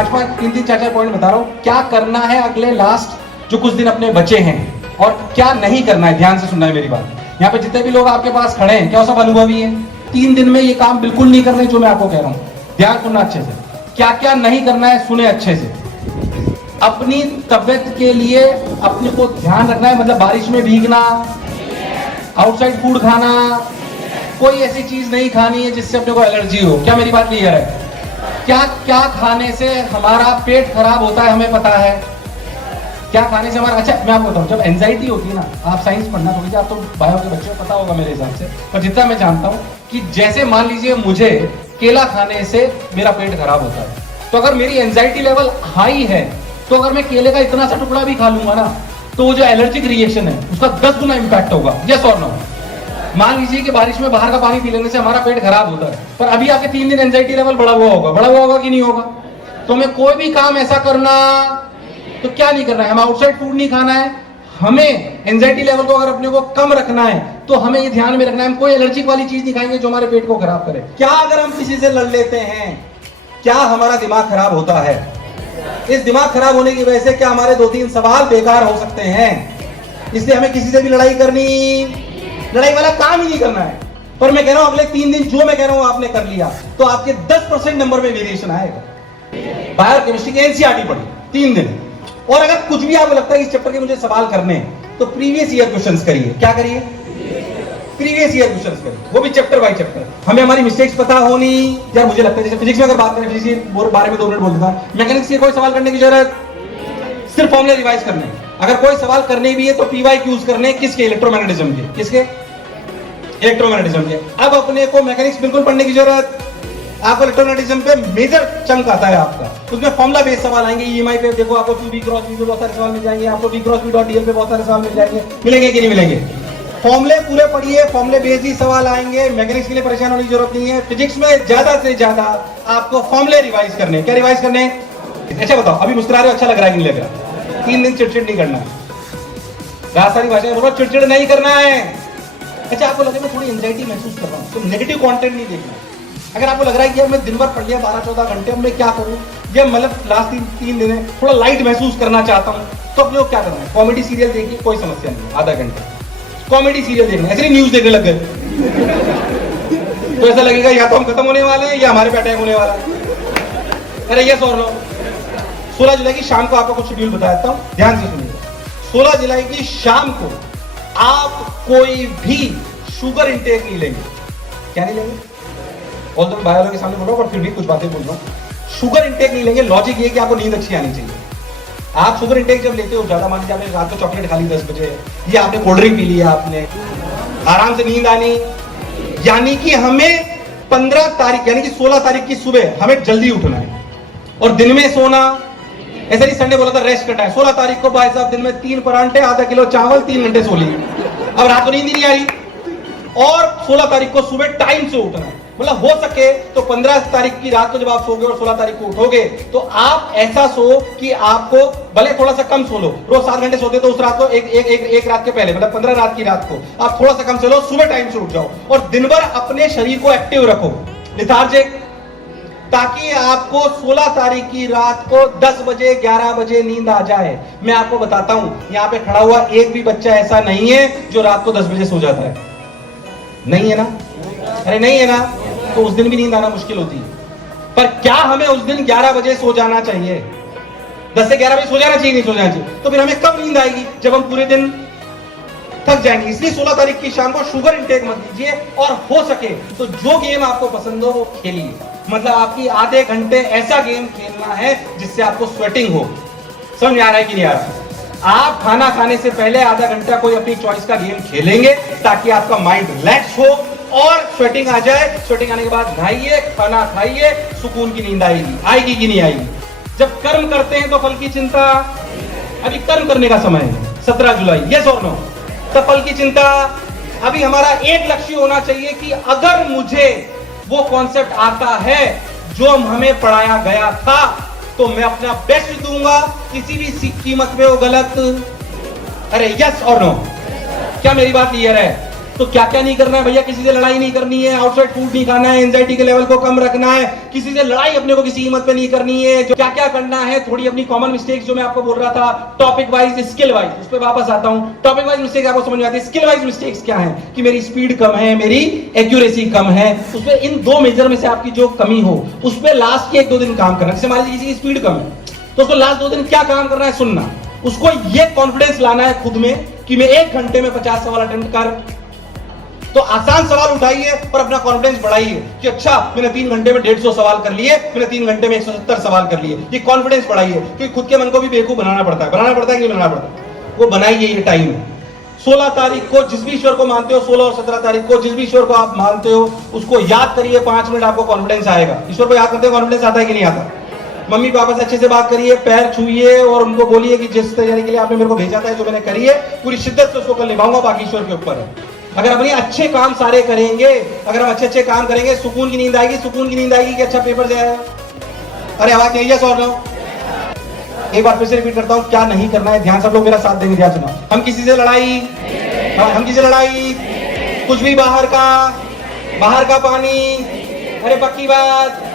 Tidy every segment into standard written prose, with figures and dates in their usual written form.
5-5, 3-3, 4-4 point बता रहा हूँ। क्या करना है अगले लास्ट जो कुछ दिन अपने बचे हैं और क्या नहीं करना है। ध्यान से सुनना है मेरी बात। यहाँ पे जितने भी लोग आपके पास खड़े हैं, क्या सब अनुभवी हैं? 3 दिन में ये काम बिल्कुल नहीं करने जो मैं आपको कह रहा हूँ। ध्यान सुनना अच्छे से। क्या क्या नहीं करना है सुने अच्छे से। अपनी तबियत के लिए अपने को ध्यान रखना है, मतलब बारिश में भीगना, आउटसाइड फूड खाना, कोई ऐसी चीज नहीं खानी है जिससे अपने को एलर्जी हो। क्या मेरी बात क्लियर है? क्या क्या खाने से हमारा पेट खराब होता है हमें पता है? क्या खाने से हमारा, अच्छा मैं आपको बताऊं, जब एंजाइटी होती है ना, आप साइंस पढ़ना थोड़ी सी, आप तो बायो के बच्चे पता होगा मेरे हिसाब से, पर जितना मैं जानता हूं कि जैसे मान लीजिए मुझे केला खाने से मेरा पेट खराब होता है, तो अगर मेरी एंजाइटी लेवल हाई है तो अगर मैं केले का इतना सा टुकड़ा भी खा लूंगा ना, तो वो जो एलर्जिक रिएक्शन है उसका 10 गुना इंपैक्ट होगा। यस और नो? मान लीजिए कि बारिश में बाहर का पानी पी लेने से हमारा पेट खराब होता है, पर अभी आपके 3 दिन एंजाइटी लेवल बढ़ा हुआ होगा कि नहीं होगा? तो हमें कोई भी काम ऐसा करना, तो क्या नहीं करना है, हमें आउटसाइड फूड नहीं खाना है, हमें एंजाइटी लेवल को अगर अपने को कम रखना है तो हमें ये ध्यान में रखना है, हम कोई एलर्जिक वाली चीज नहीं खाएंगे जो हमारे पेट को खराब करे। क्या अगर हम किसी से लड़ लेते हैं, क्या हमारा दिमाग खराब होता है? इस दिमाग खराब होने की वजह से क्या हमारे 2-3 सवाल बेकार हो सकते हैं। इसलिए हमें किसी से भी लड़ाई वाला काम ही नहीं करना है। पर मैं कह रहा हूं अगले 3 दिन जो मैं कह रहा हूं आपने कर लिया तो आपके 10% नंबर में वेरिएशन आएगा। बायो केमिस्ट्री की एनसीईआरटी पढ़ी 3 दिन, और अगर कुछ भी आपको लगता है इस चैप्टर के मुझे सवाल करने हैं तो प्रीवियस ईयर क्वेश्चंस करिए। क्या करिए? प्रीवियस ईयर क्वेश्चंस करिए, वो भी चैप्टर बाय चैप्टर। हमें हमारी मिस्टेक्स पता होनी। यार मुझे लगता है जैसे फिजिक्स में अगर बात करें, फिजिक्स के बारे में 2 मिनट बोल देता, मैकेनिक्स के कोई सवाल करने की जरूरत, सिर्फ फॉर्मूले रिवाइज करने। अगर कोई सवाल करने भी है तो पीवाईक्यूज करने, किसके? इलेक्ट्रोमैग्नेटिज्म के। किसके? इलेक्ट्रोमैग्नेटिज्म के। अब अपने को मैकेनिक्स बिल्कुल पढ़ने की जरूरत, आपको इलेक्ट्रोमैग्नेटिज्म पे मेजर चंक आता है आपका, उसमें फॉर्मूला बेस्ड सवाल आएंगे। ईएमआई पे देखो आपको V क्रॉस V पे बहुत सारे सवाल मिल जाएंगे, आपको V cross V dot DL पे बहुत सारे सवाल मिल जाएंगे। मिलेंगे कि नहीं मिलेंगे? फॉर्मूले पूरे पढ़िए, फॉर्मूले बेस्ड ही सवाल आएंगे। मैकेनिक्स के लिए परेशान होने की जरूरत नहीं है। फिजिक्स में ज्यादा से ज्यादा आपको फॉर्मूले रिवाइज करने। क्या रिवाइज करने? अच्छा बताओ, अभी मुस्कुरा रहे हो, अच्छा लग रहा है कि नहीं लग रहा? 3 दिन चिड़चिड़ नहीं करना है। राजस्थानी भाषा में बोलो, चिड़चिड़ नहीं करना है। अच्छा आपको लगे मैं थोड़ी एंजाइटी महसूस कर रहा हूँ तो नेगेटिव कंटेंट नहीं देखना। अगर आपको लग रहा है कि यार मैं दिन भर पढ़ लिया 12-14 घंटे, अब मैं क्या करूं, ये मतलब लास्ट 3 दिन है, थोड़ा लाइट महसूस करना चाहता हूं, तो अब लोग क्या करना है? कॉमेडी सीरियल देखिए, कोई समस्या नहीं, आधा घंटा कॉमेडी सीरियल देखना, ऐसे नहीं न्यूज देखने लग गए तो ऐसा लगेगा या तो हम खत्म होने वाले हैं या हमारे पे अटैक होने वाला है। अरे यस और नो? 16 जुलाई की शाम को आपको कुछ शेड्यूल बता देता हूं, ध्यान से सुनिए। 16 जुलाई की शाम को आप कोई भी शुगर इंटेक नहीं लेंगे। क्या नहीं लेंगे? और तो बायोलॉजी के सामने बोल रहा हूं, पर फिर भी कुछ बातें बोल रहा हूं। शुगर इंटेक नहीं लेंगे। लॉजिक ये कि आपको नींद अच्छी आनी चाहिए। आप शुगर इंटेक जब लेते हो, ज्यादा मान लीजिए आपने रात को चॉकलेट खा ली 10 बजे, या आपने कोल्ड ड्रिंक पी लिया, आपने आराम से नींद आनी, यानी कि हमें 15 तारीख यानी कि 16 तारीख की सुबह हमें जल्दी उठना है और दिन में सोना। ऐसा नहीं संडे बोला था रेस्ट करना है। 16 तारीख को भाई साहब दिन में 3 परांठे, आधा किलो चावल, 3 घंटे सो लिए। अब रात को नींद ही नहीं आ रही। और 16 तारीख को सुबह टाइम से उठना है। मतलब हो सके तो 15 तारीख की रात को जब आप सोगे और 16 तारीख को उठोगे तो आप ऐसा सो कि आपको भले थोड़ा सा कम सो लो। रोज 7 घंटे सोते तो उस रात को एक रात के पहले, मतलब 15 रात की रात को आप थोड़ा सा कम सो लो, सुबह टाइम से उठ जाओ और दिन भर अपने शरीर को एक्टिव रखो, लिथार्जिक, ताकि आपको 16 तारीख की रात को 10 बजे 11 बजे नींद आ जाए। मैं आपको बताता हूं, यहां पे खड़ा हुआ एक भी बच्चा ऐसा नहीं है जो रात को 10 बजे सो जाता है। नहीं है ना? अरे नहीं है ना? तो उस दिन भी नींद आना मुश्किल होती है। पर क्या हमें उस दिन 11 बजे सो जाना चाहिए? 10 से 11 बजे सो जाना चाहिए? नहीं सो जाना चाहिए? तो फिर हमें कब नींद आएगी? जब हम पूरे दिन थक जाएंगे। इसलिए 16 तारीख की शाम को शुगर इंटेक मत लीजिए और हो सके तो जो गेम आपको पसंद हो वो खेलिए। मतलब आपकी आधे घंटे ऐसा गेम खेलना है जिससे आपको स्वेटिंग हो। समझ में आ रहा है कि नहीं आ रहा? आप खाना खाने से पहले आधा घंटा कोई अपनी चॉइस का गेम खेलेंगे ताकि आपका माइंड रिलैक्स हो और स्वेटिंग आ जाए। स्वेटिंग आने के बाद नहाइए, खाना खाइए, सुकून की नींद आएगी कि नहीं आएगी? जब कर्म करते हैं तो फल की चिंता। अभी कर्म करने का समय है 17 जुलाई, यस और नो? तो फल की चिंता। अभी हमारा एक लक्ष्य होना चाहिए कि अगर मुझे वो कॉन्सेप्ट आता है जो हमें पढ़ाया गया था तो मैं अपना बेस्ट दूंगा, किसी भी कीमत पे वो गलत। अरे यस और नो? क्या मेरी बात क्लियर है? तो क्या क्या नहीं करना है भैया? किसी से लड़ाई नहीं करनी है, आउटसाइड फूड नहीं खाना है, एंजाइटी के लेवल को कम रखना है, किसी से लड़ाई अपने को किसी कीमत पे नहीं करनी है। जो क्या क्या करना है, थोड़ी अपनी कॉमन मिस्टेक्स जो मैं आपको बोल रहा था, टॉपिक वाइज स्किल वाइज, उस पर वापस आता हूं। टॉपिक वाइज मिस्टेक आपको समझ में आती है, स्किल वाइज मिस्टेक्स क्या है कि मेरी स्पीड कम है, मेरी एक्यूरेसी कम है, उसमें इन दो मेजर में से आपकी जो कमी हो उस पर लास्ट के 1-2 दिन काम करना। जैसे मान लीजिए किसी की स्पीड कम है तो उसको लास्ट 2 दिन क्या काम करना है? सुनना। उसको ये कॉन्फिडेंस लाना है खुद में कि मैं 1 घंटे में 50 सवाल अटेम्प्ट कर। तो आसान सवाल उठाइए पर अपना कॉन्फिडेंस बढ़ाइए कि अच्छा मैंने 3 घंटे में 150 सवाल कर लिए, मैंने 3 घंटे में 170 सवाल कर लिए। ये कॉन्फिडेंस बढ़ाइए क्योंकि खुद के मन को भी बेवकूफ बनाना पड़ता है। बनाना पड़ता है कि नहीं बनाना पड़ता? वो बनाइए, ये टाइम है। 16 तारीख को जिस भी ईश्वर को मानते हो, 16 और 17 तारीख को जिस भी ईश्वर को आप मानते हो उसको याद करिए। 5 मिनट आपको कॉन्फिडेंस आएगा। ईश्वर को याद करते हैं कॉन्फिडेंस आता है कि नहीं आता? मम्मी पापा से अच्छे से बात करिए, पैर छुइए और उनको बोलिए कि जिस तैयारी के लिए आपने मेरे को भेजा था, जो मैंने करी है पूरी शिद्दत से उसको कल निभाऊंगा, बाकी ईश्वर के ऊपर है। अगर अपने अच्छे काम सारे करेंगे, अगर हम अच्छे काम करेंगे, सुकून की नींद आएगी। सुकून की नींद आएगी कि अच्छा पेपर जाएगा। अरे आवाज नहीं है, सौ लो। एक बार फिर से रिपीट करता हूं, क्या नहीं करना है, ध्यान सब लोग मेरा साथ देंगे, ध्यान सुना। हम किसी से लड़ाई, हम किसी से लड़ाई, कुछ भी बाहर का पानी, अरे पक्की बात,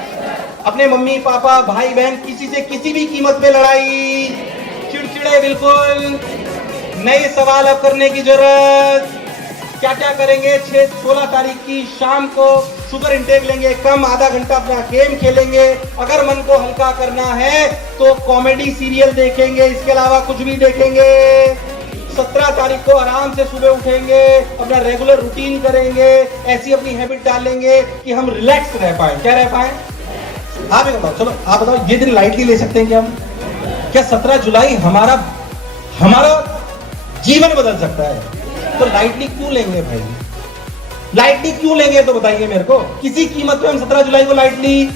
अपने मम्मी पापा भाई बहन किसी से किसी भी कीमत पे लड़ाई, चिड़चिड़े बिल्कुल, नए सवाल अब करने की जरूरत। क्या क्या करेंगे? 16 तारीख की शाम को सुपर इंटेक लेंगे, कम आधा घंटा अपना गेम खेलेंगे। अगर मन को हल्का करना है तो कॉमेडी सीरियल देखेंगे, इसके अलावा कुछ भी देखेंगे। 17 तारीख को आराम से सुबह उठेंगे, अपना रेगुलर रूटीन करेंगे, ऐसी अपनी हैबिट डालेंगे कि हम रिलैक्स रह पाए। क्या रह पाए? आप बताओ, चलो आप बताओ, ये दिन लाइटली ले सकते हैं क्या हम? क्या 17 जुलाई हमारा जीवन बदल सकता है? तो लाइटली क्यों लेंगे भाई? लाइटली क्यों लेंगे तो बताइए मेरे को। किसी कीमत पे हम 17 जुलाई को लाइटली,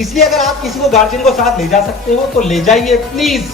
इसलिए अगर आप किसी को गार्जियन को साथ ले जा सकते हो तो ले जाइए प्लीज।